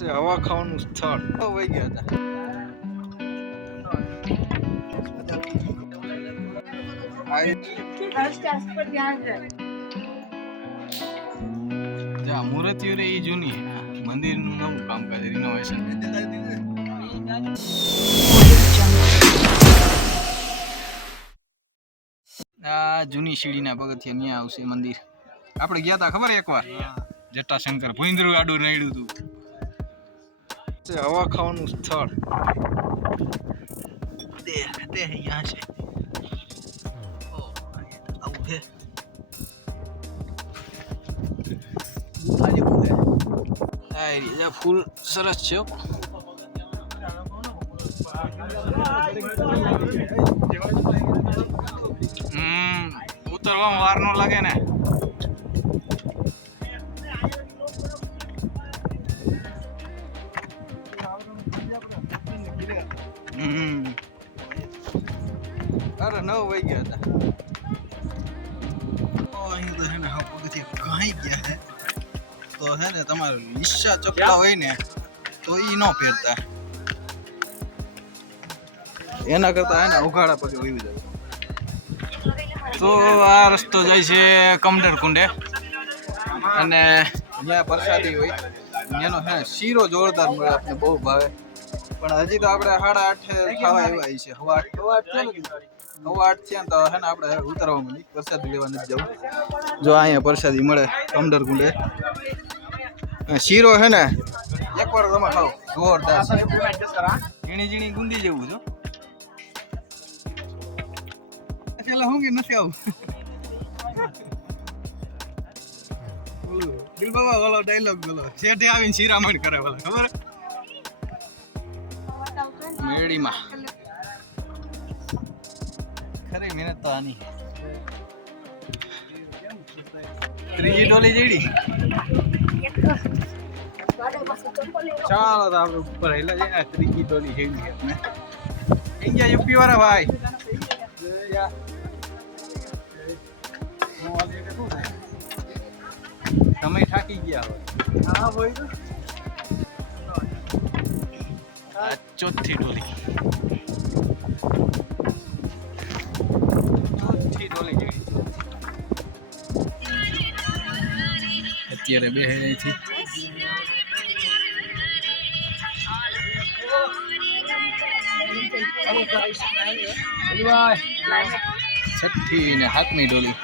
હવા ખાવાનું સ્થળ વહી ગયા હતા. મૂર્તિઓ રે એ જૂની મંદિરનું નવું કામકાજ રિનોવેશન. આ જૂની સીડીના પગથિયા ન્યા આવશે મંદિર. આપણે ગયા હતા ખબર એકવાર જટાશંકર ભૂંદરું આડું નાડ્યું હતું. હવા ખાવાનું સ્થળ તે અહીંયા છે. આવું છે ફૂલ સરસ છે. ઉતરવામાં વાર ન લાગે ને. અરે 9 વાગી ગયા હતા. અહીંયા તો છે ને પગથી ઘાઈ ગયા છે. તો છે ને તમારે ઈચ્છા ચપલા હોય ને તો ઈ ન પહેરતા. એના કરતા હે ને ઉઘાડા પગે વહી જાય. તો આ રસ્તો જાય છે કમડર કુંડે અને જ્યાં પ્રસાદી હોય એનો છે ને શીરો જોરદાર મળે, આપણે બહુ ભાવે. પણ હજી તો આપણે 8:30 ખાવા આવ્યા છે. 8:30 થયા તો છે ને આપણે ઉતરવા મળી પ્રસાદી લેવા નથી જવું. જો અહીંયા પ્રસાદી મળે કમડર કુંડે. શીરો છે ને એકવાર તમે ખાઓ જોરદાર છે. ઝીણી ઝીણી ગુંદી જેવું છો. પેલા હું કે નથી આવું દિલ બાબા વાળો ડાયલોગ બોલો. શેઠે આવીને શિરામણ કરે બોલો ખબર મેળીમાં. ખરી મહેનત તો આની. ત્રીજી ટોલી જેડી. ચાલો તો આપણે ઉપર હેલા જઈએ. ત્રીજી ટોલી જેડી આપણે ઇન્ડિયા યુપી વાળા ભાઈ. તમે થાકી ગયા હોય. હા ભાઈ ચોથી ટોલી. અત્યારે બે થી છઠ્ઠી ને 7મી ટોલી.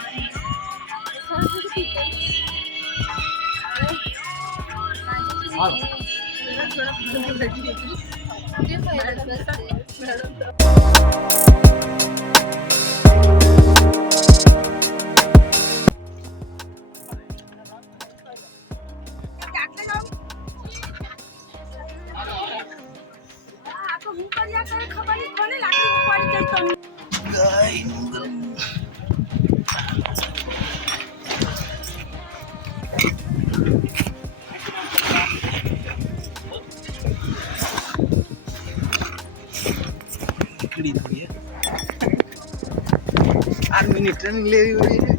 આર્મીની ટ્રેનિંગ લેવી હોય છે.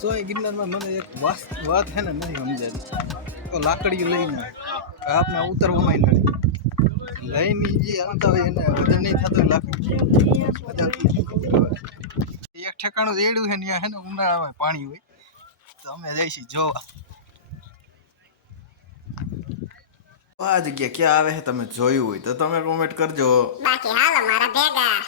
સોય ગિરનારમાં મને એક વાત છે ને નહીં સમજાતી. તો લાકડી લઈને આપણે ઉતરવામાં લઈને જે આવતા હોય એને વજન નહીં થતું. લાકડી એક ઠેકાણું રેડ્યું છે ત્યાં છે ને ઉનાળામાં પાણી હોય તો અમે જઈશું જોવા. આ જગ્યા ક્યાં આવે છે તમે જોયું હોય તો તમે કોમેન્ટ કરજો. બાકી હાલો મારા ભેગા.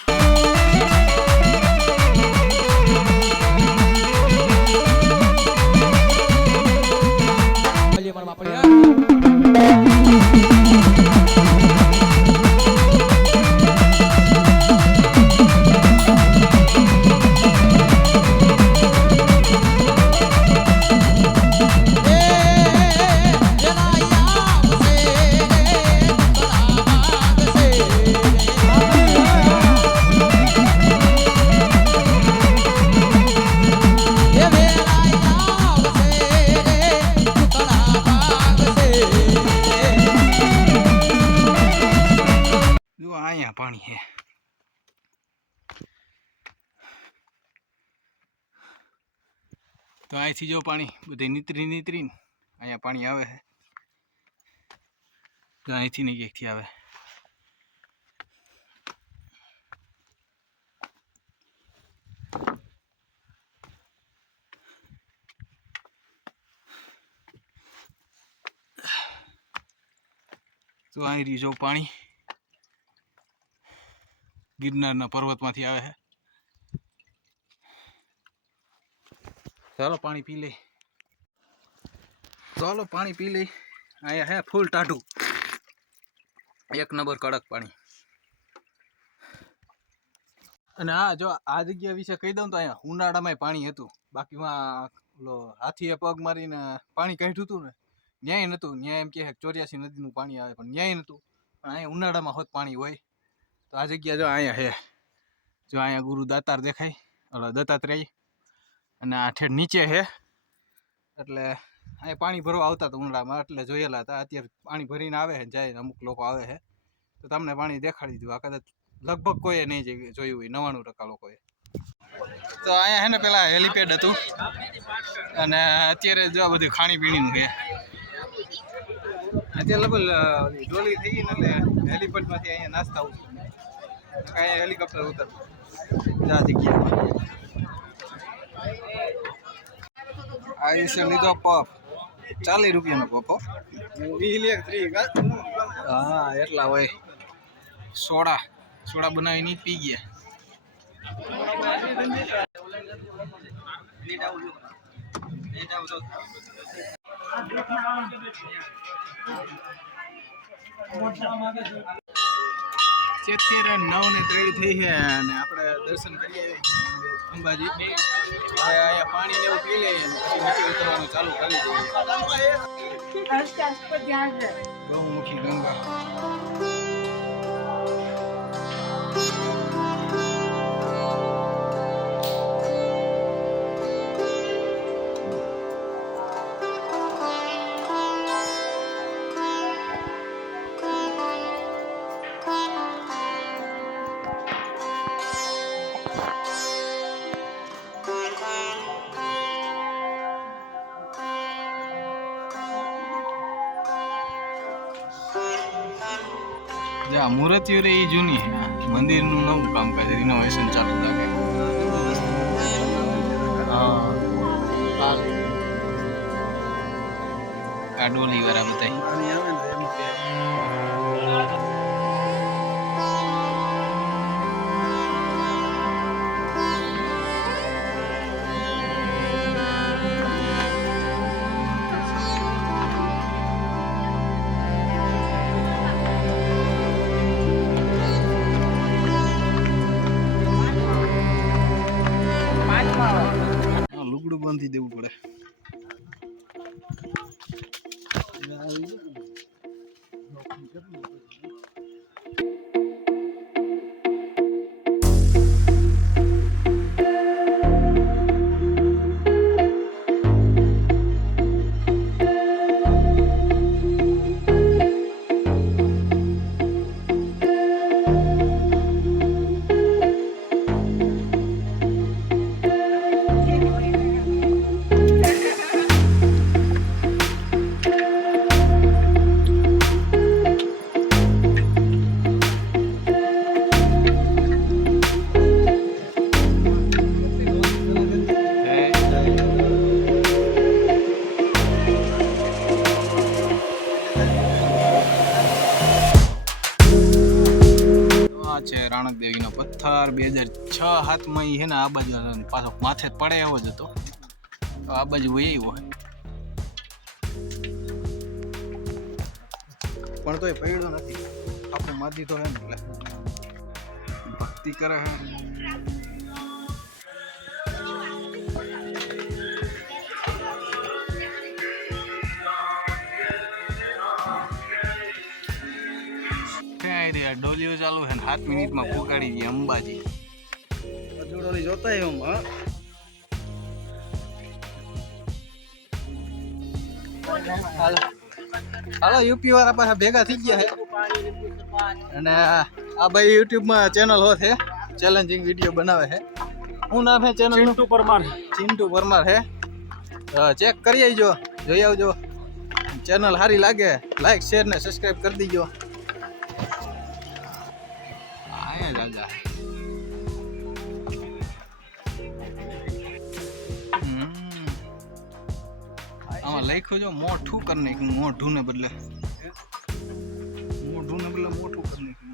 તો અહીંથી જો પાણી બધે નીતરીને અહીંયા પાણી આવે છે. તો અહીંથી ને ક્યાંકથી આવે. તો અહીં જો પાણી ગિરનારના પર્વતમાંથી આવે છે. ચાલો પાણી પી લઈ. ચાલો પાણી પી લઈ. અહીંયા હે ફૂલ ટાઢું, એક નંબર કડક પાણી. અને હા, જો આ જગ્યા વિશે કહી દઉં તો અહીંયા ઉનાળામાં પાણી હતું. બાકીમાં ઓલો હાથીએ પગ મારીને પાણી કાઢ્યું હતું ને, ન્યાય નહોતું. ન્યાય એમ કે 84 નદીનું પાણી આવે, પણ ન્યાય નહોતું. પણ અહીંયા ઉનાળામાં હોત પાણી હોય. તો આ જગ્યા જો અહીંયા હે. જો અહીંયા ગુરુ દાતાર દેખાય, ઓલો દત્તાત્રેય. અને આ ઠેઠ નીચે છે. એટલે અહીંયા પાણી ભરવા આવતા હતા ઉનાળામાં, એટલે જોયેલા હતા. અત્યારે પાણી ભરીને આવે છે, જાય અમુક લોકો આવે છે. તો તમને પાણી દેખાડી દીધું. આ કદાચ લગભગ કોઈએ નહીં જોયું હોય, 99% લોકોએ. તો અહીંયા છે ને પેલા હેલિપેડ હતું, અને અત્યારે જો આ બધું ખાણીપીણીનું છે. અત્યારે લગભગ ડોલી થઈ ગઈ ને, એટલે હેલિપેડમાંથી અહીંયા નાસ્તા ઉતરે, અહીંયા હેલિકોપ્ટર ઉતરતું આ જગ્યાએ. આ વિશે લીધો પફ, 40 રૂપિયાનો પફ. હા, એટલા હોય. સોડા બનાવીને પી ગયા. અત્યારે 9:03 થઈ છે અને આપણે દર્શન કરીએ અંબાજી. અહીંયા પાણી ને એવું પી લઈએ, પછી નીચે ઉતરવાનું ચાલુ કરી દઈએ. ગૌમુખી ગંગા. મૂર્તિઓ રે એ જૂની છે. મંદિરનું નવું કામકાજ, રિનોવેશન ચાલુ લાગે. આ ડોલી વાળા બધા લુગડું બાંધી દેવું પડે. રાણક દેવીનો પથ્થર 2006-07 છે ને. આ બાજુ પાછો માથે પડે એવો જ હતો, તો આ બાજુ વહી આવ્યો પણ તોય પડ્યો નથી. આપણે માર દીધો હે ને, એટલે ભક્તિ કરે છે. ડોલીઓ ચાલુ છે ને 7 મિનિટમાં પહોંચાડી દઈએ અંબાજી. ડોલી જોતા એમ. હાલો યુપી વાળા પાછા ભેગા થઈ ગયા છે, અને આ ભાઈ યુટ્યુબમાં ચેનલ હોત છે, ચેલેન્જિંગ વિડીયો બનાવે છે. શું નામ છે ચેનલ? ચિંટુ પરમાર. ચિંટુ પરમાર છે. ચેક કરી આવજો, જોઈ આવજો. ચેનલ સારી લાગે લાઈક શેર ને સબસ્ક્રાઇબ કરી દીજો. આયા દાદા આમાં લખ્યું જો મોઠું કરી નાખ્યું, મોઢું ને બદલે મોઠું કરી નાખ્યું.